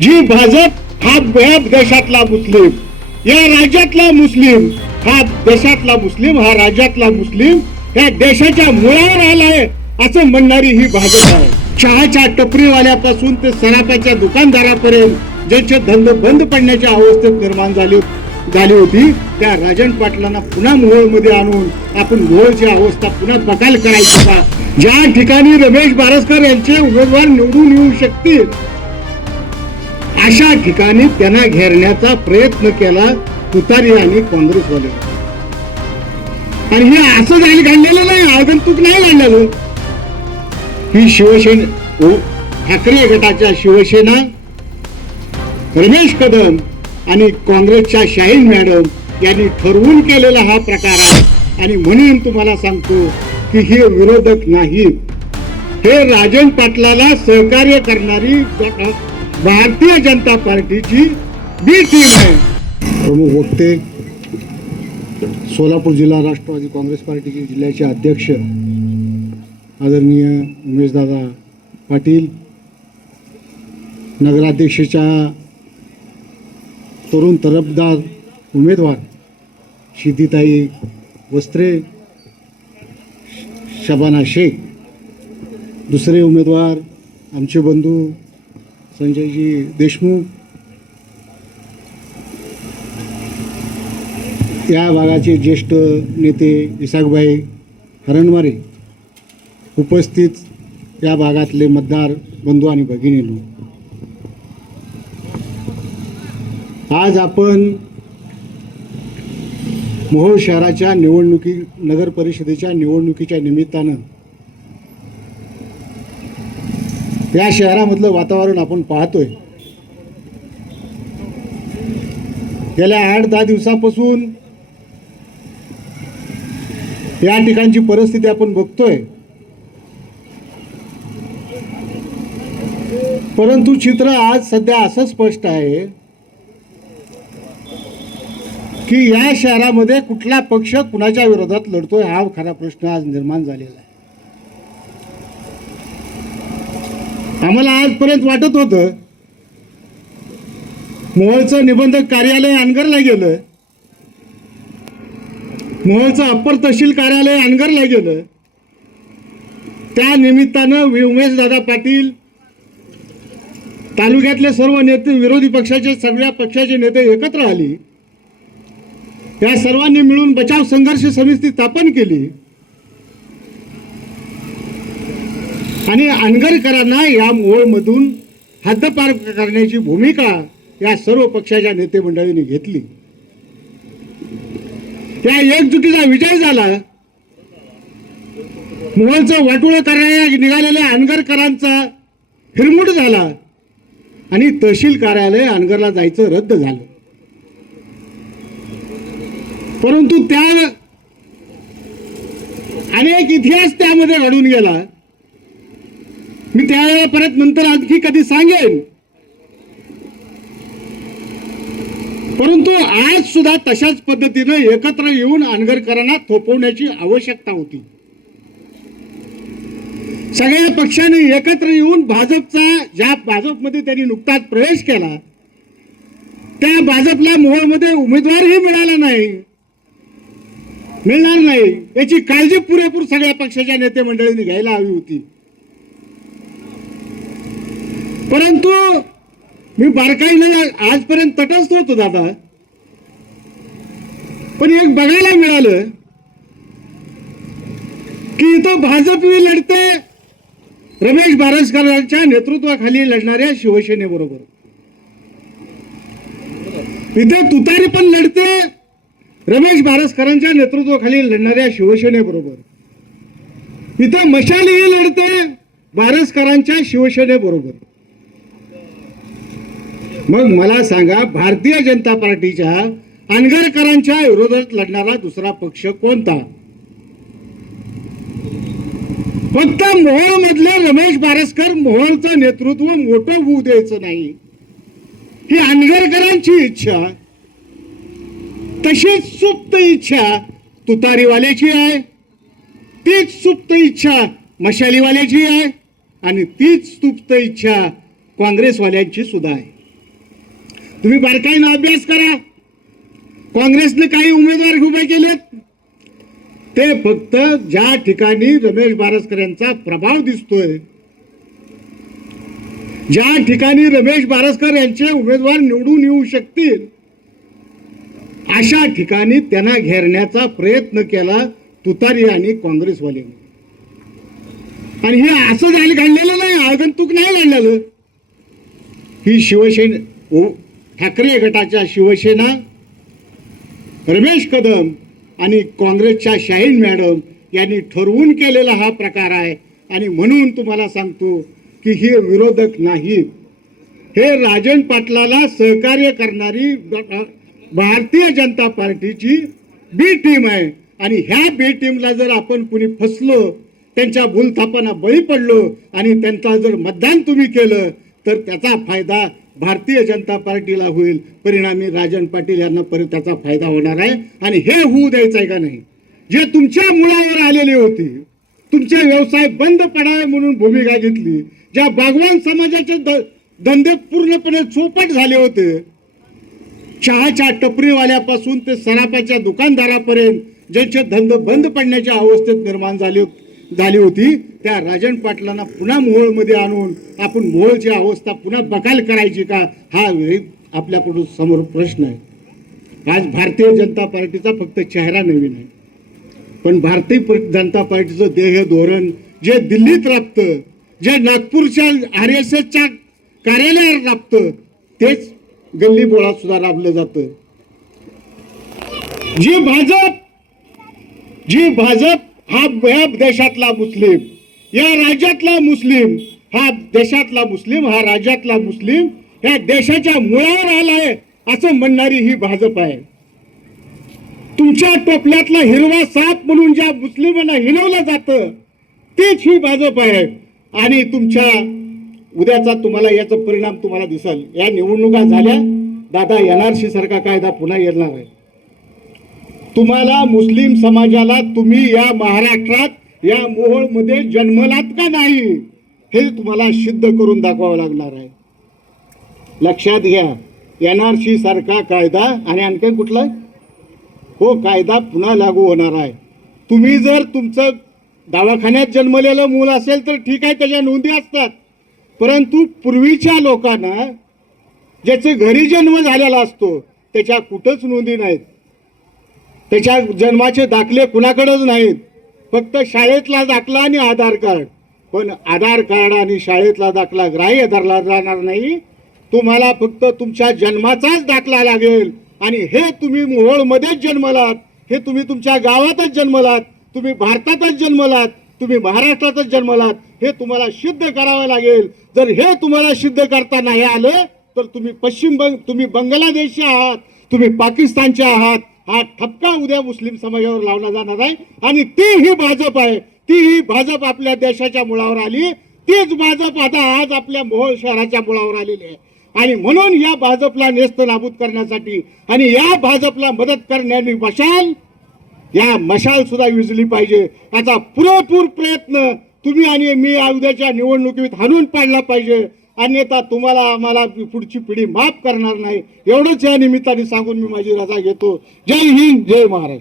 जी भाजप हा देशातला मुस्लिम या राज्यातला मुस्लिम हा देशातला मुस्लिम हा राज्यातला मुस्लिम या देशाच्या मुळावर आलाय असं म्हणणारी ही भाजप आहे. चहाच्या टपरीवाल्यापासून ते सरापाच्या दुकानदारापर्यंत ज्यांचे धंदे बंद पडण्याच्या अवस्थेत निर्माण झाली झाली होती त्या राजन पाटलांना पुन्हा मोहोळमध्ये आणून आपण मोहोळची अवस्था पुन्हा बकाल करायची का? ज्या ठिकाणी रमेश बारसकर यांचे उमेदवार निवडून येऊ शकतील अशा ठिकाणी त्यांना घेरण्याचा प्रयत्न केला तुतारी आणि काँग्रेसवाले आणि हे असं जाईल घडलेलं नाही आगंतुक नाही घडलेलं ही शिवसेना ठाकरे गटाच्या शिवसेना रमेश कदम आणि काँग्रेसच्या शाहीन मॅडम यांनी ठरवून केलेला हा प्रकार आहे. आणि म्हणून तुम्हाला सांगतो की हे विरोधक नाही हे राजन पाटलाला सहकार्य करणारी भारतीय जनता पार्टीची बी टीम आहे प्रमुख वक्ते सोलापूर जिल्हा राष्ट्रवादी काँग्रेस पार्टीचे जिल्ह्याचे अध्यक्ष आदरणीय उमेशदादा पाटील नगराध्यक्षाच्या तरुण तरफदार उमेदवार सिद्धिताई वस्त्रे शबाना शेख दुसरे उमेदवार आमचे बंधू संजयजी देशमुख. या भागाचे ज्येष्ठ नेते इसाकबाई हरणवारे उपस्थित या भागातले मतदार बंधू आणि भगिनीनो. आज आपण मोहोळ शहराच्या निवडणुकी नगर परिषदेच्या निवडणुकीच्या निमित्तानं या शहरामधलं वातावरण आपण पाहतोय. गेल्या आठ दहा दिवसापासून या ठिकाणची परिस्थिती आपण बघतोय. परंतु चित्र आज सध्या असं स्पष्ट आहे की या शहरामध्ये कुठला पक्ष कुणाच्या विरोधात लढतोय हा खरा प्रश्न आज निर्माण झालेला आहे. आम्हाला आजपर्यंत वाटत होतं मोहोळचं निबंधक कार्यालय अनगरला गेलं मोहोळचं अप्पर तहसील कार्यालय अनगरला गेलं त्या निमित्तानं उमेश दादा पाटील तालुक्यातले सर्व नेते विरोधी पक्षाचे सगळ्या पक्षाचे नेते एकत्र आली. या सर्वांनी मिळून बचाव संघर्ष समिती स्थापन केली. आणि अनगरकरांना या मोळमधून हद्दपार करण्याची भूमिका या सर्व पक्षाच्या नेते मंडळींनी घेतली. त्या एकजुटीचा विजय झाला. मोळचं वाटोळ करणाऱ्या निघालेल्या अनगरकरांचा हिरमुट झाला. आणि तहसील कार्यालय अनगरला जायचं रद्द झालं. परंतु त्या अनेक इतिहास त्यामध्ये घडून गेला. मी त्यावेळेला परत नंतर आणखी कधी सांगेन. परंतु आज सुद्धा तशाच पद्धतीनं एकत्र येऊन आनगरकरांना थोपवण्याची आवश्यकता होती. सगळ्या पक्षाने एकत्र येऊन भाजपचा ज्या भाजपमध्ये त्यांनी नुकताच प्रवेश केला त्या भाजपला मोहोळमध्ये उमेदवारही मिळाला नाही. मिळणार नाही. याची काळजी पुरेपूर सगळ्या पक्षाच्या नेते मंडळींनी घ्यायला हवी होती. परंतु मी बारकाईने आजपर्यंत तटस्थ होतो दादा. पण एक बघायला मिळालं की इथं भाजपही लढते रमेश बारसकरांच्या नेतृत्वाखाली लढणाऱ्या शिवसेनेबरोबर. इथे तुतारी पण लढते रमेश बारसकरांच्या नेतृत्वाखाली लढणाऱ्या शिवसेनेबरोबर. इथं मशालीही लढते बारसकरांच्या शिवसेनेबरोबर. मग मला सांगा भारतीय जनता पार्टीच्या अनगरकरांच्या विरोधात लढणारा दुसरा पक्ष कोणता? फक्त मोहोळ मधले रमेश बारसकर मोहोळचं नेतृत्व मोठं होऊ द्यायचं नाही. ही अनगरकरांची इच्छा तशीच सुप्त इच्छा तुतारीवाल्याची आहे तीच सुप्त इच्छा मशालीवाल्याची आहे आणि तीच सुप्त इच्छा काँग्रेसवाल्यांची सुद्धा आहे. तुम्ही बारकाईनं अभ्यास करा. काँग्रेसने काही उमेदवार उभे केलेत. ते फक्त ज्या ठिकाणी रमेश बारसकर यांचा प्रभाव दिसतोय ज्या ठिकाणी रमेश बारसकर यांचे उमेदवार निवडून येऊ शकतील अशा ठिकाणी त्यांना घेरण्याचा प्रयत्न केला तुतारी आणि काँग्रेसवाल्यांनी आणि हे असं झालं घडलेलं नाही आगंतुक नाही घडलेलं. ही शिवसेना ओ- ठाकरे गटाच्या शिवसेना रमेश कदम आणि काँग्रेसच्या शाहीन मॅडम यांनी ठरवून केलेला हा प्रकार आहे. आणि म्हणून तुम्हाला सांगतो की हे विरोधक नाहीत हे राजन पाटलाला सहकार्य करणारी भारतीय जनता पार्टीची बी टीम आहे. आणि ह्या बी टीमला जर आपण कुणी फसलो त्यांच्या भूलथापांना बळी पडलो आणि त्यांचा जर मतदान तुम्ही केलं तर त्याचा फायदा भारतीय जनता पार्टीला होईल परिणामी राजन पाटील यांना परत त्याचा फायदा होणार आहे. आणि हे होऊ द्यायचं आहे का नाही? जे तुमच्या मुळावर आलेले होते तुमचे व्यवसाय बंद पडावे म्हणून भूमिका घेतली ज्या बागवान समाजाचे द- धंदे पूर्णपणे चोपट झाले होते चहाच्या टपरीवाल्यापासून ते सरापाच्या दुकानदारापर्यंत ज्यांचे धंदे बंद पडण्याच्या अवस्थेत निर्माण झाली झाली होती त्या राजन पाटलांना पुन्हा मोहोळमध्ये आणून आपण मोहोळची अवस्था पुन्हा बकाल करायची का हा आपल्याकडून समोर प्रश्न आहे. आज भारतीय जनता पार्टीचा फक्त चेहरा नवीन आहे. पण भारतीय जनता पार्टीचं देह धोरण जे दिल्लीत राबतं जे नागपूरच्या आर एस एसच्या कार्यालयात राबतं तेच गल्ली बोळात सुद्धा राबलं जातं. जी भाजप जी भाजप हा या देशातला मुस्लिम. या राज्यातला मुस्लिम हा देशातला मुस्लिम हा राज्यातला मुस्लिम या देशाच्या मुळावर आलाय असं म्हणणारी ही भाजप आहे. तुमच्या टोपल्यातला हिरवा साप म्हणून ज्या मुस्लिमांना हिनवलं जातं तेच ही भाजप आहे. आणि तुमच्या उद्याचा तुम्हाला याचा परिणाम तुम्हाला दिसल. या निवडणुका झाल्या दादा एनआरसी सारखा कायदा पुन्हा येणार आहे. तुम्हाला मुस्लिम समाजाला तुम्ही या महाराष्ट्रात या मोहोळमध्ये जन्मलात का नाही? हे तुम्हाला सिद्ध करून दाखवावं लागणार आहे. लक्षात घ्या एन आर सारखा कायदा आणि आणखी कुठला? हो कायदा पुन्हा लागू होणार आहे. तुम्ही जर तुमचं दवाखान्यात जन्मलेलं मूल असेल तर ठीक आहे त्याच्या नोंदी असतात. परंतु पूर्वीच्या लोकांना ज्याचे घरी जन्म झालेला असतो त्याच्या कुठंच नोंदी नाहीत. त्याच्या जन्माचे दाखले कुणाकडेच नाहीत. फक्त शाळेतला दाखला आणि आधार कार्ड. पण आधार कार्ड आणि शाळेतला दाखला ग्राह्य धरला जाणार नाही. तुम्हाला फक्त तुमच्या जन्माचाच दाखला लागेल. आणि हे तुम्ही मोहोळमध्येच जन्मलात. हे तुम्ही तुमच्या गावातच जन्मलात. तुम्ही भारतातच जन्मलात. तुम्ही महाराष्ट्रातच जन्मलात. हे तुम्हाला सिद्ध करावं लागेल. जर हे तुम्हाला सिद्ध करता नाही आलं तर तुम्ही पश्चिम बंग तुम्ही बांगलादेशचे आहात. तुम्ही पाकिस्तानचे आहात. हा ठपका उद्या मुस्लिम समाजावर लावला जाणार आहे. आणि ती ही भाजप आहे. ती ही भाजप आपल्या देशाच्या मुळावर आली. तीच भाजप आता आज आपल्या मोहोळ शहराच्या मुळावर आलेली आहे. आणि म्हणून या भाजपला नेस्त नाबूद करण्यासाठी आणि या भाजपला मदत करण्याने मशाल या मशाल सुद्धा विजली पाहिजे. याचा पुरेपूर प्रयत्न तुम्ही आणि मी उद्याच्या निवडणुकीत हाणून पाडला पाहिजे. अन्यथा तुम्हाला आम्हाला पुढची पिढी माफ करणार नाही. एवढंच या निमित्ताने सांगून मी माझी रजा घेतो. जय हिंद जय महाराष्ट्र.